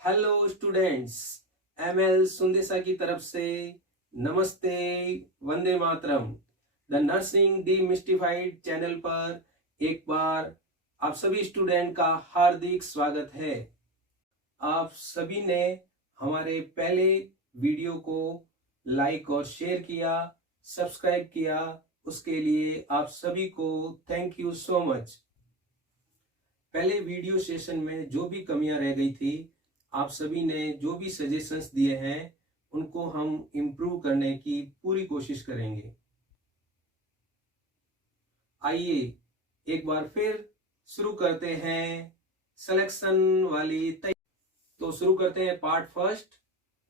Hello students, ML Sundesha की तरफ से नमस्ते, Vande Mataram. The nursing डीमिस्टिफाइड channel पर एक बार आप सभी स्टूडेंट का हार्दिक स्वागत है। आप सभी ने हमारे पहले वीडियो को लाइक और शेयर किया, सब्सक्राइब किया, उसके लिए आप सभी को थैंक यू सो मच। पहले वीडियो सेशन में जो भी कमियां रह गई थी, आप सभी ने जो भी सजेशंस दिए हैं उनको हम इम्प्रूव करने की पूरी कोशिश करेंगे। आइए एक बार फिर शुरू करते हैं सिलेक्शन वाली तैयारी। तो शुरू करते हैं पार्ट फर्स्ट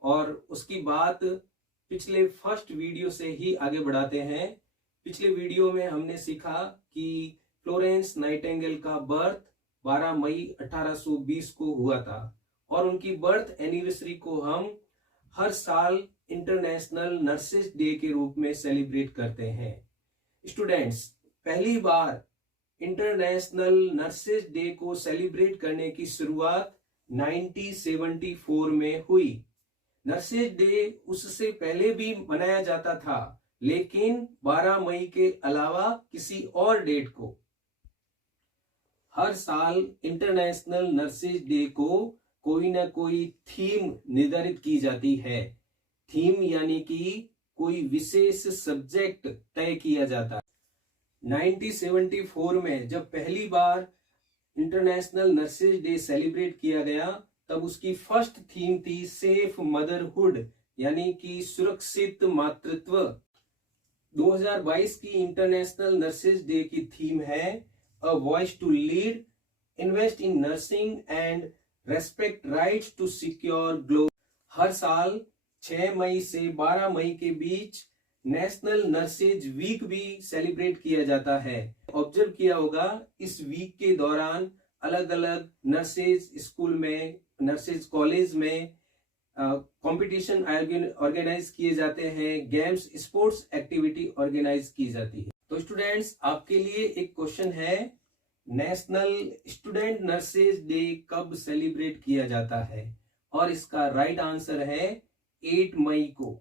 और उसकी बात पिछले फर्स्ट वीडियो से ही आगे बढ़ाते हैं। पिछले वीडियो में हमने सीखा कि फ्लोरेंस नाइटिंगेल का बर्थ 12 मई 1820 को हुआ था और उनकी बर्थ एनिवर्सरी को हम हर साल इंटरनेशनल नर्सेस डे के रूप में सेलिब्रेट करते हैं। स्टूडेंट्स, पहली बार इंटरनेशनल नर्सेस डे को सेलिब्रेट करने की शुरुआत 1974 में हुई। नर्सेस डे उससे पहले भी मनाया जाता था, लेकिन 12 मई के अलावा किसी और डेट को। हर साल इंटरनेशनल नर्सेस डे को कोई ना कोई थीम निर्धारित की जाती है। थीम यानी कि कोई विशेष सब्जेक्ट तय किया जाता है। 1974 में जब पहली बार इंटरनेशनल नर्सेस डे सेलिब्रेट किया गया, तब उसकी फर्स्ट थीम थी सेफ मदरहुड, यानी कि सुरक्षित मातृत्व। 2022 की इंटरनेशनल नर्सेस डे की थीम है a voice to lead, invest in nursing and respect rights to secure global. हर साल 6 मई से 12 मई के बीच नेशनल नर्सेज वीक भी सेलिब्रेट किया जाता है। ऑब्जर्व किया होगा, इस वीक के दौरान अलग अलग नर्सेज स्कूल में, नर्सेज कॉलेज में कंपटीशन ऑर्गेनाइज किए जाते हैं, गेम्स स्पोर्ट्स एक्टिविटी ऑर्गेनाइज की जाती है। तो स्टूडेंट्स, आपके लिए एक क्वेश्चन है, नेशनल स्टूडेंट नर्सेज डे कब सेलिब्रेट किया जाता है? और इसका राइट आंसर है 8 मई को।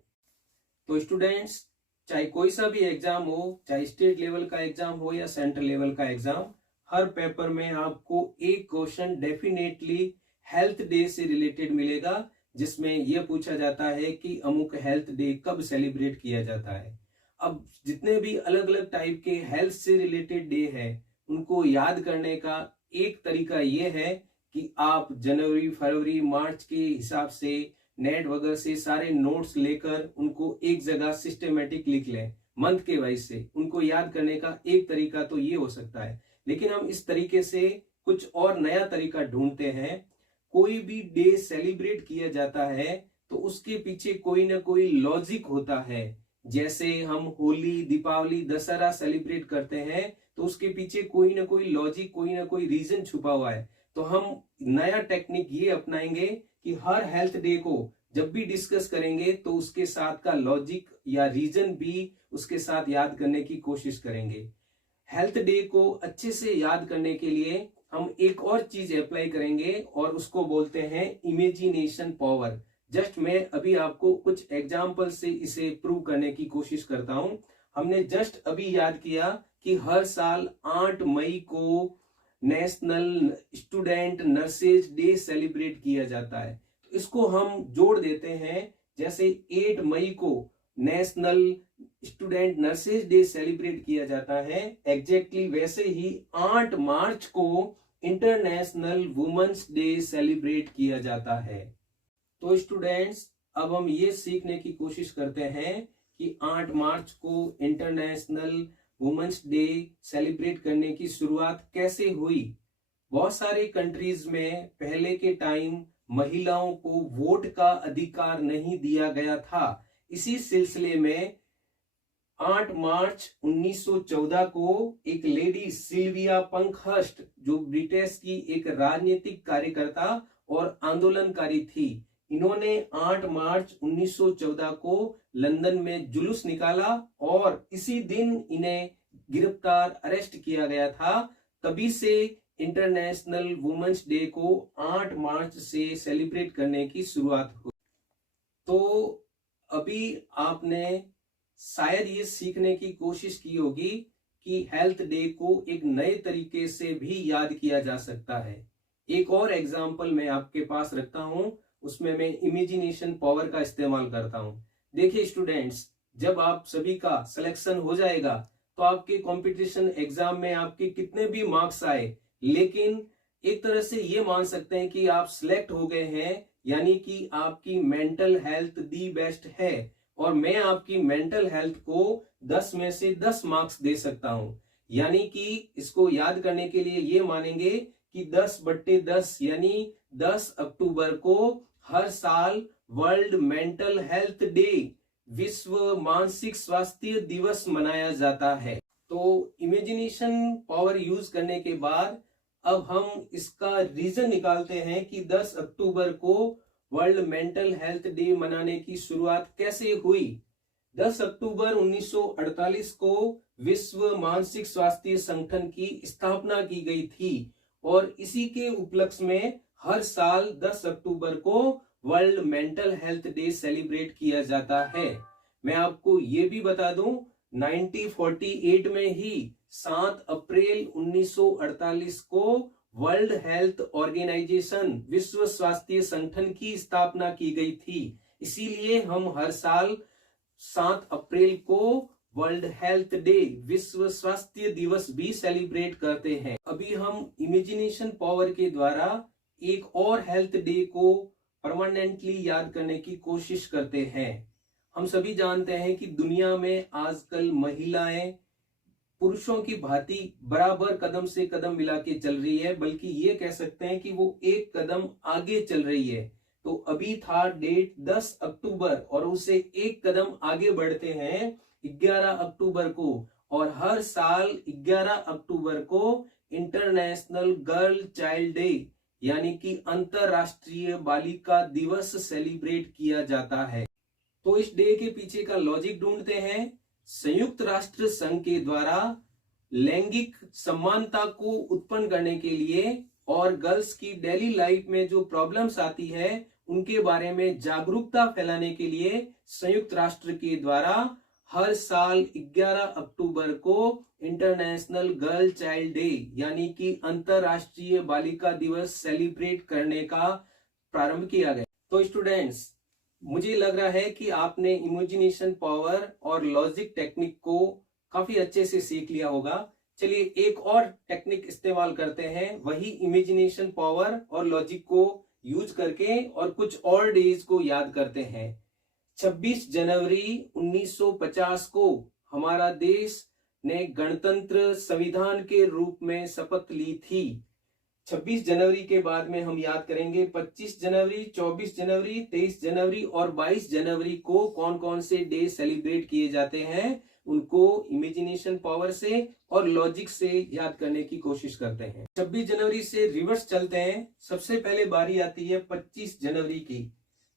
तो स्टूडेंट्स, चाहे कोई सा भी एग्जाम हो, चाहे स्टेट लेवल का एग्जाम हो या सेंट्रल लेवल का एग्जाम, हर पेपर में आपको एक क्वेश्चन डेफिनेटली हेल्थ डे से रिलेटेड मिलेगा, जिसमें यह पूछा जाता है कि अमुक हेल्थ डे कब सेलिब्रेट किया जाता है। अब जितने भी अलग अलग टाइप के हेल्थ से रिलेटेड डे है, उनको याद करने का एक तरीका यह है कि आप जनवरी, फरवरी, मार्च के हिसाब से नेट वगैरह से सारे नोट्स लेकर उनको एक जगह सिस्टमेटिक लिख लें, मंथ के वाइज से। उनको याद करने का एक तरीका तो ये हो सकता है, लेकिन हम इस तरीके से कुछ और नया तरीका ढूंढते हैं। कोई भी डे सेलिब्रेट किया जाता है तो उसके पीछे कोई ना कोई लॉजिक होता है। जैसे हम होली, दीपावली, दशहरा सेलिब्रेट करते हैं तो उसके पीछे कोई ना कोई लॉजिक, कोई ना कोई रीजन छुपा हुआ है। तो हम नया टेक्निक ये अपनाएंगे कि हर हेल्थ डे को जब भी डिस्कस करेंगे तो उसके साथ का लॉजिक या रीजन भी उसके साथ याद करने की कोशिश करेंगे। हेल्थ डे को अच्छे से याद करने के लिए हम एक और चीज अप्लाई करेंगे और उसको बोलते हैं इमेजिनेशन पावर। जस्ट मैं अभी आपको कुछ एग्जाम्पल से इसे प्रूव करने की कोशिश करता हूं। हमने जस्ट अभी याद किया कि हर साल 8 मई को national student nurses day celebrate किया जाता है। तो इसको हम जोड़ देते हैं, जैसे 8 मई को national student nurses day celebrate किया जाता है, एग्जैक्टली वैसे ही 8 मार्च को इंटरनेशनल वुमेन्स डे सेलिब्रेट किया जाता है। तो स्टूडेंट्स, अब हम ये सीखने की कोशिश करते हैं कि 8 मार्च को इंटरनेशनल वुमेन्स डे सेलिब्रेट करने की शुरुआत कैसे हुई। बहुत सारी कंट्रीज में पहले के टाइम महिलाओं को वोट का अधिकार नहीं दिया गया था। इसी सिलसिले में 8 मार्च 1914 को एक लेडी सिल्विया पंखहर्स्ट, जो ब्रिटिश की एक राजनीतिक कार्यकर्ता और आंदोलनकारी थी, इन्होंने 8 मार्च 1914 को लंदन में जुलूस निकाला और इसी दिन इन्हें गिरफ्तार, अरेस्ट किया गया था। तभी से इंटरनेशनल वुमेन्स डे को 8 मार्च से सेलिब्रेट करने की शुरुआत हुई। तो अभी आपने शायद ये सीखने की कोशिश की होगी कि हेल्थ डे को एक नए तरीके से भी याद किया जा सकता है। एक और एग्जाम्पल मैं आपके पास रखता हूं, उसमें मैं इमेजिनेशन पावर का इस्तेमाल करता हूं। देखिए स्टूडेंट्स, जब आप सभी का सिलेक्शन हो जाएगा तो आपके कंपटीशन एग्जाम में आपके कितने भी मार्क्स आए, लेकिन एक तरह से ये मान सकते हैं कि आप सिलेक्ट हो गए हैं, यानी कि आपकी मेंटल हेल्थ दी बेस्ट है, और मैं आपकी मेंटल हेल्थ को 10 में से 10 मार्क्स दे सकता हूं। यानी कि इसको याद करने के लिए ये मानेंगे कि 10/10 यानी 10 अक्टूबर को हर साल वर्ल्ड मेंटल हेल्थ डे, विश्व मानसिक स्वास्थ्य दिवस मनाया जाता है। तो इमेजिनेशन पावर यूज करने के बाद अब हम इसका रीजन निकालते हैं कि 10 अक्टूबर को वर्ल्ड मेंटल हेल्थ डे मनाने की शुरुआत कैसे हुई। 10 अक्टूबर 1948 को विश्व मानसिक स्वास्थ्य संगठन की स्थापना की गई थी, और इसी के उपलक्ष्य में हर साल 10 अक्टूबर को world mental health day celebrate किया जाता है। मैं आपको ये भी बता दूं, 1948 में ही 7 अप्रैल 1948 को वर्ल्ड हेल्थ ऑर्गेनाइजेशन, विश्व स्वास्थ्य संगठन की स्थापना की गई थी। इसीलिए हम हर साल 7 अप्रैल को वर्ल्ड हेल्थ डे, विश्व स्वास्थ्य दिवस भी सेलिब्रेट करते हैं। अभी हम इमेजिनेशन पावर के द्वारा एक और हेल्थ डे को परमानेंटली याद करने की कोशिश करते हैं। हम सभी जानते हैं कि दुनिया में आजकल महिलाएं पुरुषों की भांति बराबर कदम से कदम मिला के चल रही है, बल्कि ये कह सकते हैं कि वो एक कदम आगे चल रही है। तो अभी था डेट 10 अक्टूबर और उसे एक कदम आगे बढ़ते हैं 11 अक्टूबर को, और हर साल 11 अक्टूबर को इंटरनेशनल गर्ल चाइल्ड डे यानी कि अंतरराष्ट्रीय बालिका दिवस सेलिब्रेट किया जाता है। तो इस डे के पीछे का लॉजिक ढूंढते हैं। संयुक्त राष्ट्र संघ के द्वारा लैंगिक समानता को उत्पन्न करने के लिए और गर्ल्स की डेली लाइफ में जो प्रॉब्लम्स आती है उनके बारे में जागरूकता फैलाने के लिए संयुक्त राष्ट्र के द्वारा हर साल 11 अक्टूबर को इंटरनेशनल गर्ल चाइल्ड डे यानी कि अंतरराष्ट्रीय बालिका दिवस सेलिब्रेट करने का प्रारंभ किया गया। तो स्टूडेंट्स, मुझे लग रहा है कि आपने इमेजिनेशन पावर और लॉजिक टेक्निक को काफी अच्छे से सीख लिया होगा। चलिए एक और टेक्निक इस्तेमाल करते हैं, वही इमेजिनेशन पावर और लॉजिक को यूज करके, और कुछ और डेज को याद करते हैं। 26 जनवरी 1950 को हमारा देश ने गणतंत्र संविधान के रूप में शपथ ली थी। 26 जनवरी के बाद में हम याद करेंगे 25 जनवरी, 24 जनवरी, 23 जनवरी और 22 जनवरी को कौन कौन से डे सेलिब्रेट किए जाते हैं, उनको इमेजिनेशन पावर से और लॉजिक से याद करने की कोशिश करते हैं। 26 जनवरी से रिवर्स चलते हैं। सबसे पहले बारी आती है 25 जनवरी की।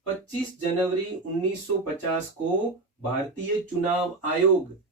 25 जनवरी 1950 को भारतीय चुनाव आयोग,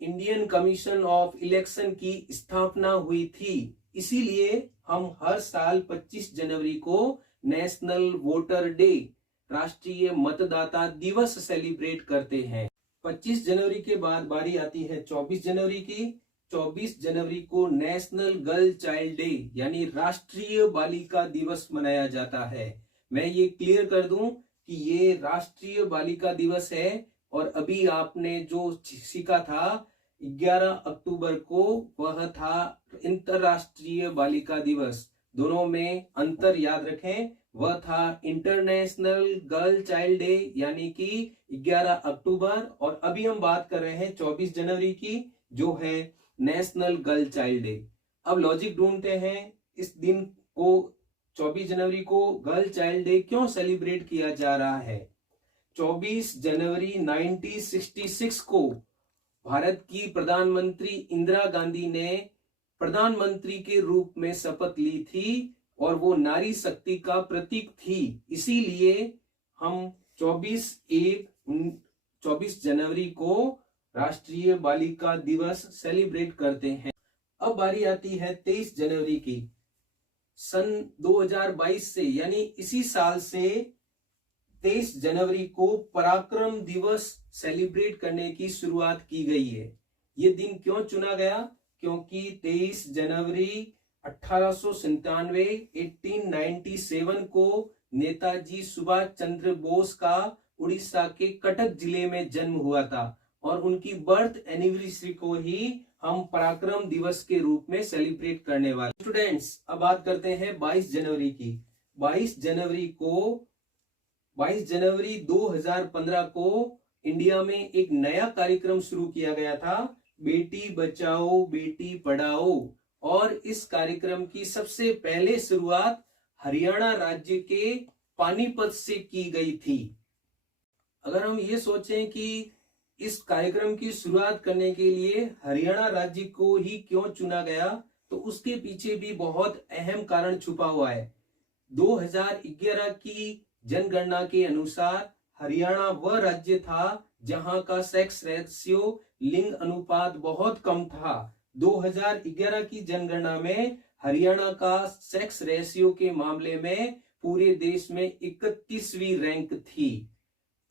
इंडियन कमीशन ऑफ इलेक्शन की स्थापना हुई थी। इसीलिए हम हर साल 25 जनवरी को नेशनल वोटर डे, राष्ट्रीय मतदाता दिवस सेलिब्रेट करते हैं। 25 जनवरी के बाद बारी आती है 24 जनवरी की। 24 जनवरी को नेशनल गर्ल चाइल्ड डे यानी राष्ट्रीय बालिका दिवस मनाया जाता है। मैं ये क्लियर कर दूं कि ये राष्ट्रीय बालिका दिवस है, और अभी आपने जो सीखा था 11 अक्टूबर को, वह था अंतरराष्ट्रीय बालिका दिवस। दोनों में अंतर याद रखें, वह था इंटरनेशनल गर्ल चाइल्ड डे यानी कि 11 अक्टूबर, और अभी हम बात कर रहे हैं 24 जनवरी की, जो है नेशनल गर्ल चाइल्ड डे। अब लॉजिक ढूंढते हैं, इस दिन को 24 जनवरी को गर्ल चाइल्ड डे क्यों सेलिब्रेट किया जा रहा है। 24 जनवरी 1966 को भारत की प्रधानमंत्री इंदिरा गांधी ने प्रधानमंत्री के रूप में शपथ ली थी, और वो नारी शक्ति का प्रतीक थी। इसीलिए हम 24 जनवरी को राष्ट्रीय बालिका दिवस सेलिब्रेट करते हैं। अब बारी आती है 23 जनवरी की। सन 2022 से यानी इसी साल से 23 जनवरी को पराक्रम दिवस सेलिब्रेट करने की शुरुआत की गई है। ये दिन क्यों चुना गया? क्योंकि 23 जनवरी 1897 को नेताजी सुभाष चंद्र बोस का उड़ीसा के कटक जिले में जन्म हुआ था और उनकी बर्थ एनिवर्सरी को ही हम पराक्रम दिवस के रूप में सेलिब्रेट करने वाले। स्टूडेंट्स, अब बात करते हैं 22 जनवरी की। 22 जनवरी 2015 को इंडिया में एक नया कार्यक्रम शुरू किया गया था, बेटी बचाओ बेटी पढ़ाओ, और इस कार्यक्रम की सबसे पहले शुरुआत हरियाणा राज्य के पानीपत से की गई थी। अगर हम ये सोचें कि इस कार्यक्रम की शुरुआत करने के लिए हरियाणा राज्य को ही क्यों चुना गया, तो उसके पीछे भी बहुत अहम कारण छुपा हुआ है। 2011 की जनगणना के अनुसार हरियाणा वह राज्य था जहां का सेक्स रेशियो, लिंग अनुपात बहुत कम था। 2011 की जनगणना में हरियाणा का सेक्स रेशियो के मामले में पूरे देश में 31वीं रैंक थी।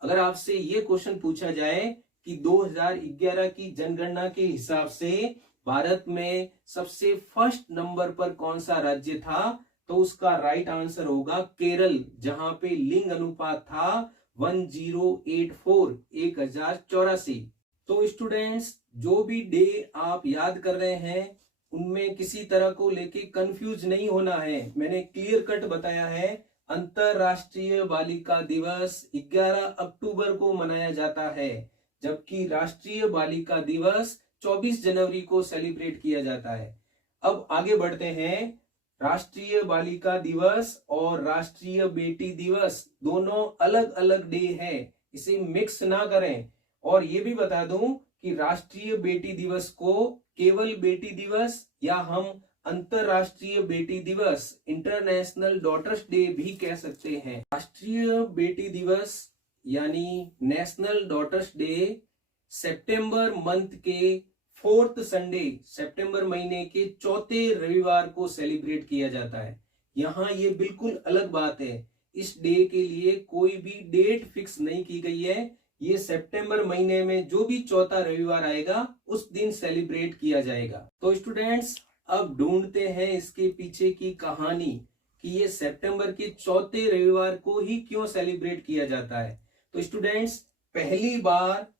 अगर आपसे ये क्वेश्चन पूछा जाए कि 2011 की जनगणना के हिसाब से भारत में सबसे फर्स्ट नंबर पर कौन सा राज्य था, तो उसका राइट आंसर होगा केरल, जहां पे लिंग अनुपात था 1084। तो स्टूडेंट्स, जो भी डे आप याद कर रहे हैं उनमें किसी तरह को लेके कंफ्यूज नहीं होना है। मैंने क्लियर कट बताया है, अंतरराष्ट्रीय बालिका दिवस 11 अक्टूबर को मनाया जाता है, जबकि राष्ट्रीय बालिका दिवस 24 जनवरी को सेलिब्रेट किया जाता है। अब आगे बढ़ते हैं। राष्ट्रीय बालिका दिवस और राष्ट्रीय बेटी दिवस दोनों अलग अलग डे है, इसे मिक्स ना करें। और ये भी बता दूं कि राष्ट्रीय बेटी दिवस को केवल बेटी दिवस या हम अंतरराष्ट्रीय बेटी दिवस, इंटरनेशनल डॉटर्स डे भी कह सकते हैं। राष्ट्रीय बेटी दिवस यानी नेशनल डॉटर्स डे सितंबर मंथ के 4th संडे, सितंबर महीने के चौथे रविवार को सेलिब्रेट किया जाता है। यहाँ ये बिल्कुल अलग बात है, इस डे के लिए कोई भी डेट फिक्स नहीं की गई है। ये सितंबर महीने में जो भी चौथा रविवार आएगा उस दिन सेलिब्रेट किया जाएगा। तो स्टूडेंट्स, अब ढूंढते हैं इसके पीछे की कहानी कि ये सितंबर के चौथे रविवार को ही क्यों सेलिब्रेट किया जाता है। तो स्टूडेंट्स, पहली बार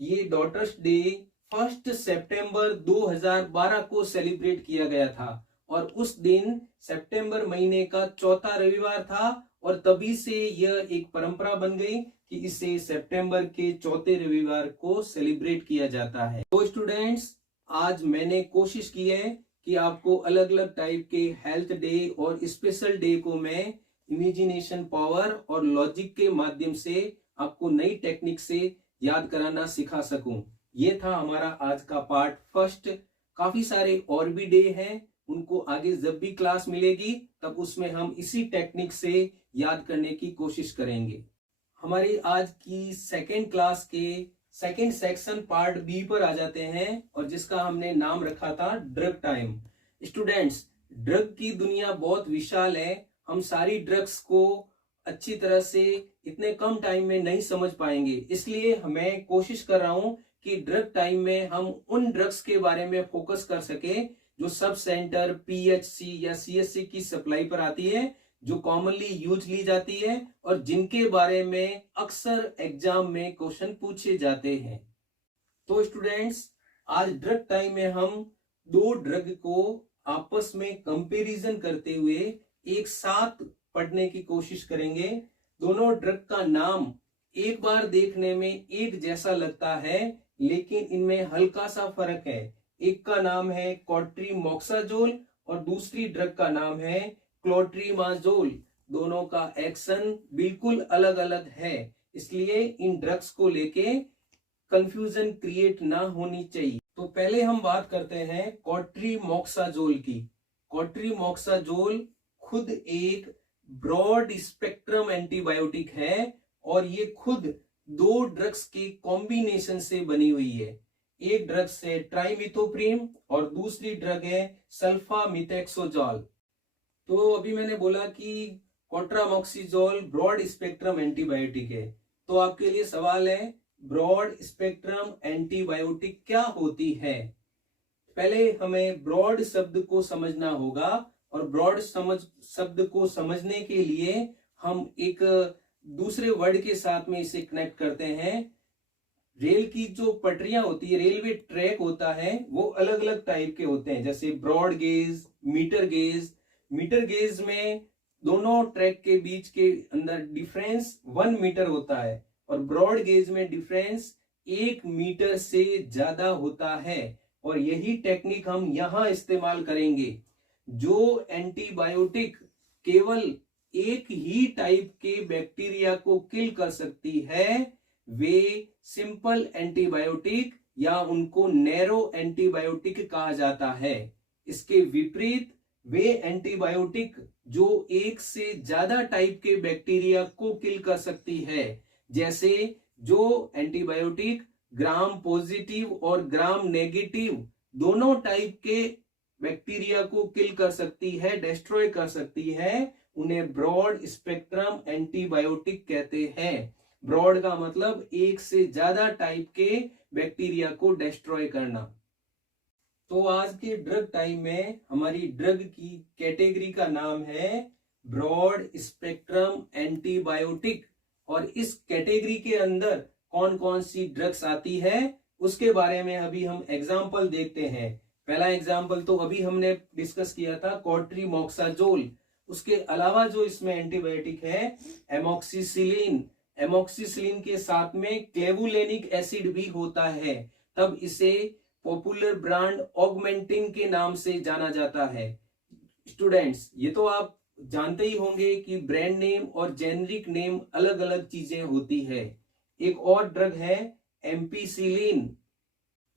ये डॉटर्स डे 1 सितंबर 2012 को सेलिब्रेट किया गया था और उस दिन सितंबर महीने का चौथा रविवार था और तभी से यह एक परंपरा बन गई कि इसे सितंबर के चौथे रविवार को सेलिब्रेट किया जाता है। तो स्टूडेंट्स, आज मैंने कोशिश की है कि आपको अलग अलग टाइप के हेल्थ डे और स्पेशल डे को मैं इमेजिनेशन पावर और लॉजिक के माध्यम से आपको नई टेक्निक से याद कराना सिखा सकूं। ये था हमारा आज का पार्ट फर्स्ट। काफी सारे और भी डे हैं, उनको आगे जब भी क्लास मिलेगी तब उसमें हम इसी टेक्निक से याद करने की कोशिश करेंगे। हमारी आज की सेकेंड क्लास के सेकेंड सेक्शन पार्ट बी पर आ जाते हैं और जिसका हमने नाम रखा था ड्रग टाइम। स्टूडेंट्स, ड्रग की दुनिया बहुत विशाल है, हम सारी ड्रग्स को अच्छी तरह से इतने कम टाइम में नहीं समझ पाएंगे, इसलिए मैं कोशिश कर रहा हूं कि ड्रग टाइम में हम उन ड्रग्स के बारे में फोकस कर सके जो सब सेंटर, पीएचसी या सीएचसी की सप्लाई पर आती है, जो कॉमनली यूज ली जाती है और जिनके बारे में अक्सर एग्जाम में क्वेश्चन पूछे जाते हैं। तो स्टूडेंट्स, आज ड्रग टाइम में हम दो ड्रग को आपस में कंपैरिजन करते हुए एक साथ पढ़ने की कोशिश करेंगे। दोनों ड्रग का नाम एक बार देखने में एक जैसा लगता है, लेकिन इनमें हल्का सा फर्क है। एक का नाम है कॉट्रीमॉक्साजोल और दूसरी ड्रग का नाम है क्लोट्रीमाजोल। दोनों का एक्शन बिल्कुल अलग अलग है, इसलिए इन ड्रग्स को लेके कंफ्यूजन क्रिएट ना होनी चाहिए। तो पहले हम बात करते हैं कॉट्रीमॉक्साजोल की। कॉट्रीमॉक्साजोल खुद एक ब्रॉड स्पेक्ट्रम एंटीबायोटिक है और ये खुद दो ड्रग्स के कॉम्बिनेशन से बनी हुई है। एक ड्रग है ट्राइमिथोप्रिम और दूसरी ड्रग है सल्फामिथेक्सोजोल। तो अभी मैंने बोला कि कोट्रामोक्सिजोल ब्रॉड स्पेक्ट्रम एंटीबायोटिक है, तो आपके लिए सवाल है ब्रॉड स्पेक्ट्रम एंटीबायोटिक क्या होती है। पहले हमें ब्रॉड शब्द को समझना होगा, और ब्रॉड शब्द को समझने के लिए हम एक दूसरे वर्ड के साथ में इसे कनेक्ट करते हैं। रेल की जो पटरियां होती है, रेलवे ट्रैक होता है, वो अलग अलग टाइप के होते हैं, जैसे broad gauge, metre gauge. Metre gauge में दोनों ट्रैक के बीच के अंदर डिफरेंस 1 मीटर होता है, और ब्रॉड गेज में डिफरेंस 1 मीटर से ज्यादा होता है। और यही टेक्निक हम यहां इस्तेमाल करेंगे। जो एंटीबायोटिक केवल एक ही टाइप के बैक्टीरिया को किल कर सकती है, वे सिंपल एंटीबायोटिक या उनको नैरो एंटीबायोटिक कहा जाता है। इसके विपरीत वे एंटीबायोटिक जो एक से ज्यादा टाइप के बैक्टीरिया को किल कर सकती है, जैसे जो एंटीबायोटिक ग्राम पॉजिटिव और ग्राम नेगेटिव दोनों टाइप के बैक्टीरिया को किल कर सकती है, डिस्ट्रॉय कर सकती है, उन्हें ब्रॉड स्पेक्ट्रम एंटीबायोटिक कहते हैं। ब्रॉड का मतलब एक से ज्यादा टाइप के बैक्टीरिया को डिस्ट्रॉय करना। तो आज के ड्रग टाइम में हमारी ड्रग की कैटेगरी का नाम है ब्रॉड स्पेक्ट्रम एंटीबायोटिक, और इस कैटेगरी के अंदर कौन कौन सी ड्रग्स आती है उसके बारे में अभी हम एग्जाम्पल देखते हैं। पहला एग्जाम्पल तो अभी हमने डिस्कस किया था, कोट्रीमोक्साजोल। उसके अलावा जो इसमें एंटीबायोटिक है एमोक्सिसिलिन। एमोक्सिसिलिन के साथ में क्लेवुलेनिक एसिड भी होता है, तब इसे पॉपुलर ब्रांड ऑगमेंटिन के नाम से जाना जाता है। स्टूडेंट्स, ये तो आप जानते ही होंगे कि ब्रांड नेम और जेनरिक नेम अलग अलग चीजें होती है। एक और ड्रग है एम्पिसिलिन।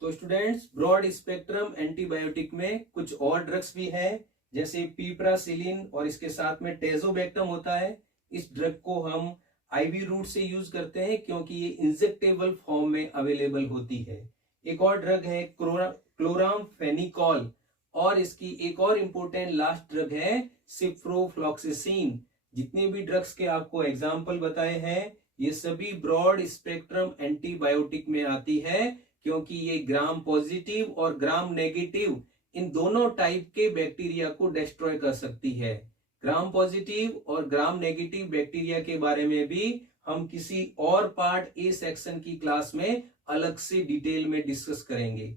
तो स्टूडेंट्स, ब्रॉड स्पेक्ट्रम एंटीबायोटिक में कुछ और ड्रग्स भी हैं, जैसे पीप्रासिलिन, और इसके साथ में टेजोबैक्टम होता है। इस ड्रग को हम आईवी रूट से यूज करते हैं क्योंकि ये इंजेक्टेबल फॉर्म में अवेलेबल होती है। एक और ड्रग है क्लोरामफेनिकॉल, और इसकी एक और इंपॉर्टेंट लास्ट ड्रग है सिप्रोफ्लॉक्सासिन। जितने भी ड्रग्स के आपको एग्जाम्पल बताए हैं, ये सभी ब्रॉड स्पेक्ट्रम एंटीबायोटिक में आती है, क्योंकि ये ग्राम पॉजिटिव और ग्राम नेगेटिव इन दोनों टाइप के बैक्टीरिया को डिस्ट्रॉय कर सकती है। ग्राम पॉजिटिव और ग्राम नेगेटिव बैक्टीरिया के बारे में भी हम किसी और पार्ट ए सेक्शन की क्लास में अलग से डिटेल में डिस्कस करेंगे।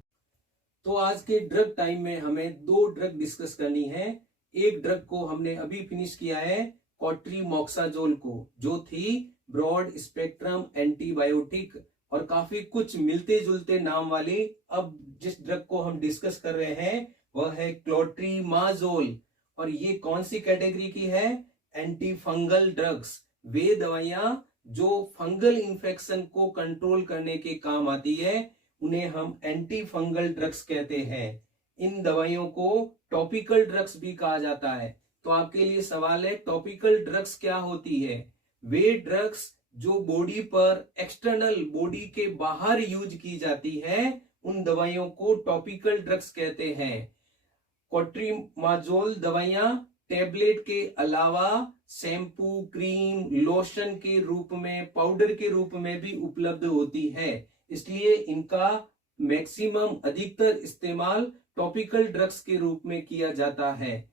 तो आज के ड्रग टाइम में हमें 2 ड्रग डिस्कस करनी है। एक ड्रग को हमने अभी फिनिश किया है, कोट्रीमोक्साजोल को, जो थी ब्रॉड स्पेक्ट्रम एंटीबायोटिक, और काफी कुछ मिलते जुलते नाम वाले। अब जिस ड्रग को हम डिस्कस कर रहे हैं वह है क्लोट्रीमाजोल, और ये कौन सी कैटेगरी की है? Anti fungal drugs. वे दवाइयां जो फंगल इंफेक्शन को कंट्रोल करने के काम आती है, उन्हें हम एंटी फंगल ड्रग्स कहते हैं। इन दवाइयों को टॉपिकल ड्रग्स भी कहा जाता है। तो आपके लिए सवाल है, टॉपिकल ड्रग्स क्या होती है? वे ड्रग्स जो बॉडी पर, एक्सटर्नल बॉडी के बाहर यूज की जाती है, उन दवाइयों को टॉपिकल ड्रग्स कहते हैं। कोट्रीमाजोल दवाइयां टेबलेट के अलावा शैम्पू, क्रीम, लोशन के रूप में, पाउडर के रूप में भी उपलब्ध होती है, इसलिए इनका मैक्सिमम, अधिकतर इस्तेमाल टॉपिकल ड्रग्स के रूप में किया जाता है।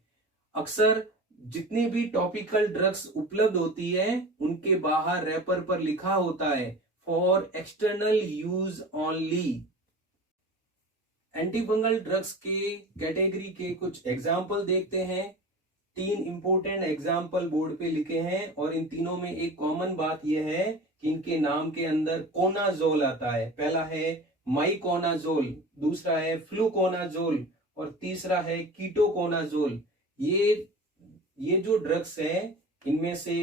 अक्सर जितनी भी टॉपिकल ड्रग्स उपलब्ध होती है, उनके बाहर रैपर पर लिखा होता है for external use only. Antifungal drugs के कैटेगरी के कुछ एग्जाम्पल देखते हैं। 3 इंपोर्टेंट एग्जाम्पल बोर्ड पे लिखे हैं, और इन तीनों में एक कॉमन बात यह है कि इनके नाम के अंदर कोनाजोल आता है। पहला है माइकोनाजोल, दूसरा है फ्लूकोनाजोल, और तीसरा है कीटोकोनाजोल। ये जो ड्रग्स हैं, इनमें से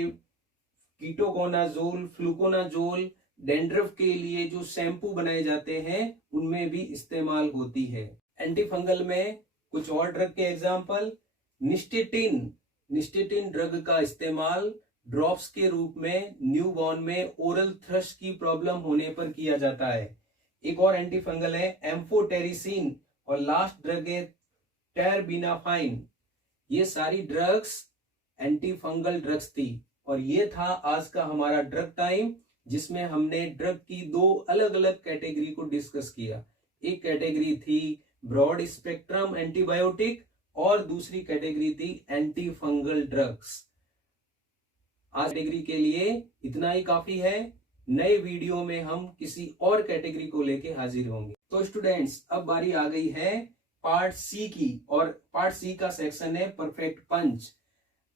कीटोकोनाजोल, फ्लूकोनाजोल डैंड्रफ के लिए जो शैम्पू बनाए जाते हैं उनमें भी इस्तेमाल होती है। एंटीफंगल में कुछ और ड्रग के एग्जाम्पल, निस्टेटिन ड्रग का इस्तेमाल ड्रॉप्स के रूप में न्यूबॉर्न में ओरल थ्रश की प्रॉब्लम होने पर किया जाता है। एक और एंटीफंगल है एम्फोटेरिसिन, और लास्ट ड्रग है टेरबिनाफाइन। ये सारी ड्रग्स एंटी फंगल ड्रग्स थी। और ये था आज का हमारा ड्रग टाइम, जिसमें हमने ड्रग की दो अलग अलग कैटेगरी को डिस्कस किया। एक कैटेगरी थी ब्रॉड स्पेक्ट्रम एंटीबायोटिक और दूसरी कैटेगरी थी एंटी फंगल ड्रग्स। आज कैटेगरी के लिए इतना ही काफी है। नए वीडियो में हम किसी और कैटेगरी को लेके हाजिर होंगे। तो स्टूडेंट्स, अब बारी आ गई है पार्ट सी की, और पार्ट सी का सेक्शन है परफेक्ट पंच।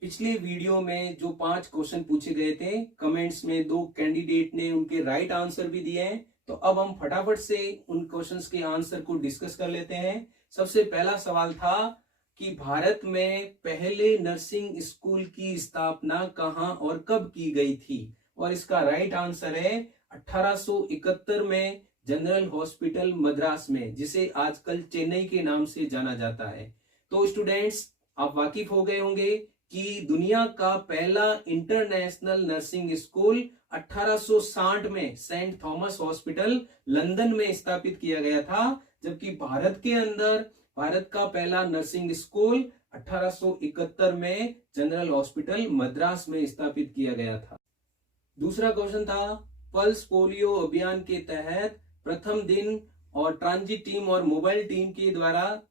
पिछले वीडियो में जो 5 क्वेश्चन पूछे गए थे, कमेंट्स में 2 कैंडिडेट ने उनके राइट आंसर भी दिए हैं। तो अब हम फटाफट से उन क्वेश्चंस के आंसर को डिस्कस कर लेते हैं। सबसे पहला सवाल था कि भारत में पहले नर्सिंग स्कूल की स्थापना कहां और कब की गई थी, और इसका राइट आंसर है 1871 में जनरल हॉस्पिटल मद्रास में, जिसे आजकल चेन्नई के नाम से जाना जाता है। तो स्टूडेंट्स, आप वाकिफ हो गए होंगे कि दुनिया का पहला इंटरनेशनल नर्सिंग स्कूल 1860 में सेंट थॉमस हॉस्पिटल लंदन में स्थापित किया गया था, जबकि भारत के अंदर भारत का पहला नर्सिंग स्कूल 1871 में जनरल हॉस्पिटल मद्रास में स्थापित किया गया था। दूसरा क्वेश्चन था, पल्स पोलियो अभियान के तहत प्रथम दिन और ट्रांजिट टीम और मोबाइल टीम के द्वारा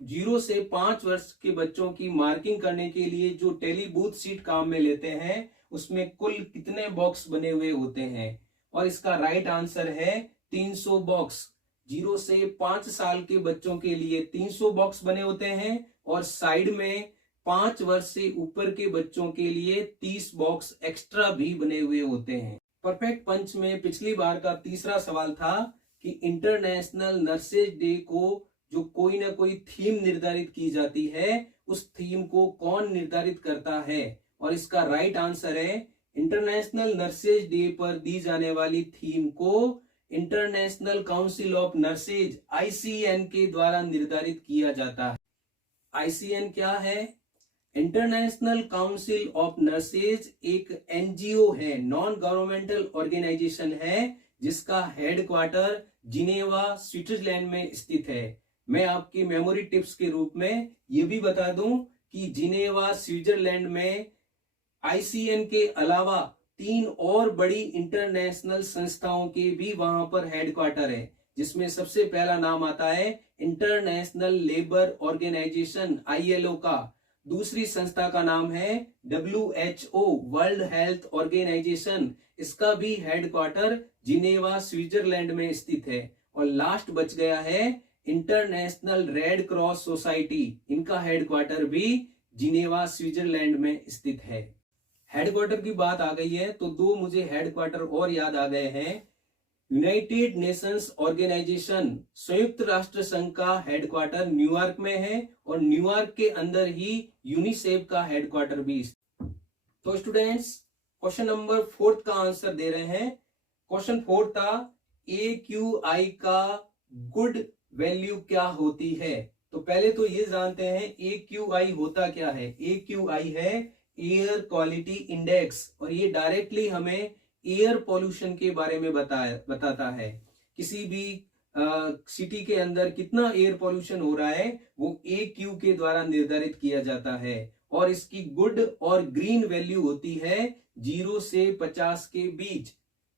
0 से 5 वर्ष के बच्चों की मार्किंग करने के लिए जो टेली बूथ सीट काम में लेते हैं, उसमें कुल कितने बॉक्स बने हुए होते हैं, और इसका राइट आंसर है 300 बॉक्स। 0 से 5 साल के बच्चों के लिए 300 बॉक्स बने होते हैं, और साइड में 5 वर्ष से ऊपर के बच्चों के लिए 30 बॉक्स एक्स्ट्रा भी बने हुए होते हैं। परफेक्ट पंच में पिछली बार का तीसरा सवाल था कि इंटरनेशनल नर्सेज डे को जो कोई ना कोई थीम निर्धारित की जाती है, उस थीम को कौन निर्धारित करता है, और इसका राइट आंसर है इंटरनेशनल नर्सेज डे पर दी जाने वाली थीम को international council of nurses ICN के द्वारा निर्धारित किया जाता है। ICN क्या है? इंटरनेशनल काउंसिल ऑफ नर्सेज एक NGO है, नॉन गवर्नमेंटल ऑर्गेनाइजेशन है, जिसका हेडक्वार्टर जिनेवा स्विट्जरलैंड में स्थित है। मैं आपकी मेमोरी टिप्स के रूप में यह भी बता दूं कि जिनेवा स्विट्जरलैंड में ICN के अलावा 3 और बड़ी इंटरनेशनल संस्थाओं के भी वहां पर हेडक्वार्टर है, जिसमें सबसे पहला नाम आता है इंटरनेशनल लेबर ऑर्गेनाइजेशन ILO का। दूसरी संस्था का नाम है WHO वर्ल्ड हेल्थ ऑर्गेनाइजेशन, इसका भी हेडक्वार्टर जिनेवा स्विट्जरलैंड में स्थित है। और लास्ट बच गया है इंटरनेशनल रेड क्रॉस सोसाइटी, इनका हेडक्वार्टर भी जिनेवा स्विट्जरलैंड में स्थित है। हेडक्वार्टर की बात आ गई है तो 2 मुझे हेडक्वार्टर और याद आ गए हैं। यूनाइटेड नेशंस ऑर्गेनाइजेशन, संयुक्त राष्ट्र संघ का हेडक्वार्टर न्यूयॉर्क में है, और न्यूयॉर्क के अंदर ही यूनिसेफ का हेडक्वार्टर भी। तो स्टूडेंट्स, क्वेश्चन नंबर 4 का आंसर दे रहे हैं। क्वेश्चन 4 था AQI का गुड वैल्यू क्या होती है। तो पहले तो ये जानते हैं AQI होता क्या है। AQI है एयर क्वालिटी इंडेक्स, और ये डायरेक्टली हमें एयर पॉल्यूशन के बारे में बताता है। किसी भी सिटी के अंदर कितना एयर पॉल्यूशन हो रहा है, वो AQ के द्वारा निर्धारित किया जाता है, और इसकी गुड और ग्रीन वैल्यू होती है 0 से 50 के बीच।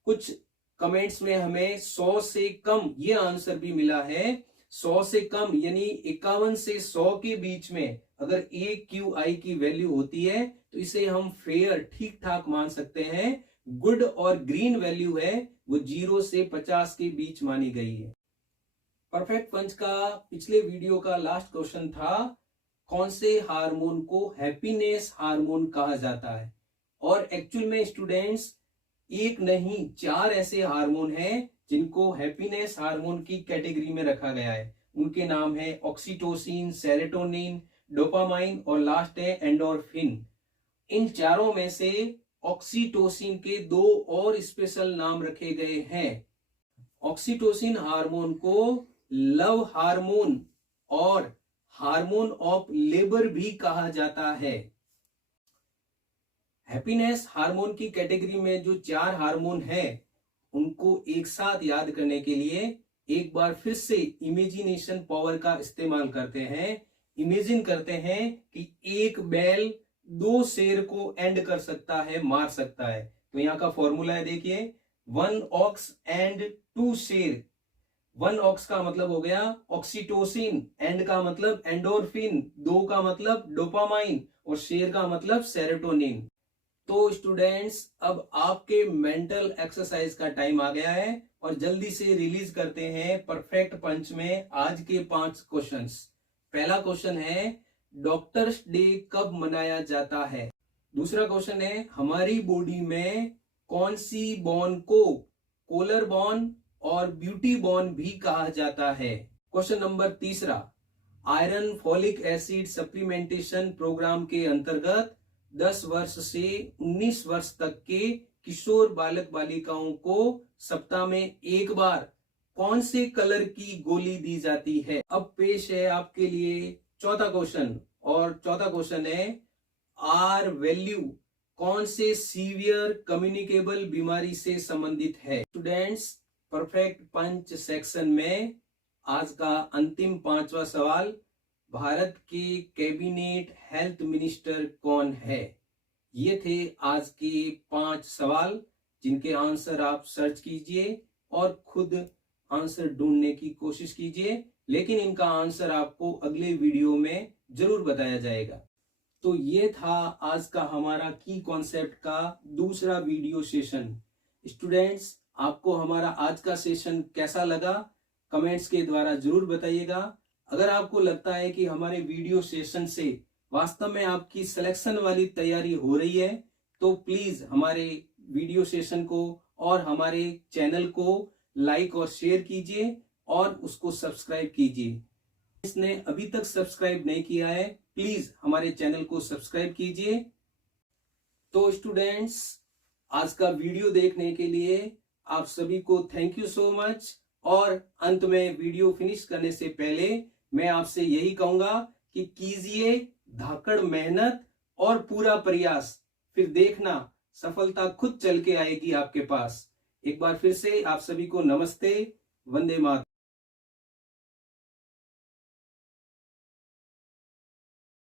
कुछ कमेंट्स में हमें 100 से कम ये आंसर भी मिला है। 100 से कम यानी 51 से 100 के बीच में अगर AQI की वैल्यू होती है तो इसे हम फेयर, ठीक ठाक मान सकते हैं। गुड और ग्रीन वैल्यू है वो 0 से 50 के बीच मानी गई है। परफेक्ट पंच का पिछले वीडियो का लास्ट क्वेश्चन था, कौन से हार्मोन को हैप्पीनेस हार्मोन कहा जाता है। और एक्चुअल में स्टूडेंट्स, एक नहीं 4 ऐसे हार्मोन हैं जिनको हैप्पीनेस हार्मोन की कैटेगरी में रखा गया है। उनके नाम है ऑक्सीटोसिन, सेरोटोनिन, डोपामाइन और लास्ट है एंडोर्फिन। इन चारों में से ऑक्सीटोसिन के 2 और स्पेशल नाम रखे गए हैं। ऑक्सीटोसिन हार्मोन को लव हार्मोन और हार्मोन ऑफ लेबर भी कहा जाता है। हैप्पीनेस हार्मोन की कैटेगरी में जो 4 हार्मोन हैं, उनको एक साथ याद करने के लिए एक बार फिर से इमेजिनेशन पावर का इस्तेमाल करते हैं। इमेजिन करते हैं कि एक बैल दो शेर को एंड कर सकता है, मार सकता है। तो यहाँ का फॉर्मूला है, देखिए, 1 ऑक्स एंड 2 शेर। 1 ऑक्स का मतलब हो गया ऑक्सीटोसिन, एंड का मतलब एंडोर्फिन, 2 का मतलब डोपामाइन और शेर का मतलब सेरोटोनिन। तो स्टूडेंट्स, अब आपके मेंटल एक्सरसाइज का टाइम आ गया है और जल्दी से रिलीज करते हैं परफेक्ट पंच में आज के 5 क्वेश्चंस। पहला क्वेश्चन है, डॉक्टर्स डे कब मनाया जाता है? दूसरा क्वेश्चन है, हमारी बॉडी में कौन सी बोन को कोलर बोन और ब्यूटी बोन भी कहा जाता है? क्वेश्चन नंबर तीसरा, iron folic acid supplementation programme के अंतर्गत 10 वर्ष से 19 वर्ष तक के किशोर बालक बालिकाओं को सप्ताह में एक बार कौन से कलर की गोली दी जाती है? अब पेश है आपके लिए चौथा क्वेश्चन, और चौथा क्वेश्चन है, आर वैल्यू कौन से सीवियर कम्युनिकेबल बीमारी से संबंधित है? स्टूडेंट्स, परफेक्ट पंच सेक्शन में आज का अंतिम 5वां सवाल, भारत के कैबिनेट हेल्थ मिनिस्टर कौन है? ये थे आज के 5 सवाल, जिनके आंसर आप सर्च कीजिए और खुद आंसर ढूंढने की कोशिश कीजिए, लेकिन इनका आंसर आपको अगले वीडियो में जरूर बताया जाएगा। तो ये था आज का हमारा की कॉन्सेप्ट का दूसरा वीडियो सेशन। स्टूडेंट्स, आपको हमारा आज का सेशन कैसा लगा कमेंट्स के द्वारा जरूर बताइएगा। अगर आपको लगता है कि हमारे वीडियो सेशन से वास्तव में आपकी सिलेक्शन वाली तैयारी हो रही है, तो प्लीज हमारे वीडियो सेशन को और हमारे चैनल को लाइक और शेयर कीजिए और उसको सब्सक्राइब कीजिए। इसने अभी तक सब्सक्राइब नहीं किया है, प्लीज हमारे चैनल को सब्सक्राइब कीजिए। तो स्टूडेंट्स, आज का वीडियो देखने के लिए आप सभी को थैंक यू सो मच। और अंत में वीडियो फिनिश करने से पहले मैं आपसे यही कहूंगा कि कीजिए धाकड़ मेहनत और पूरा प्रयास, फिर देखना सफलता खुद चल के आएगी आपके पास। एक बार फिर से आप सभी को नमस्ते, वंदे मातरम।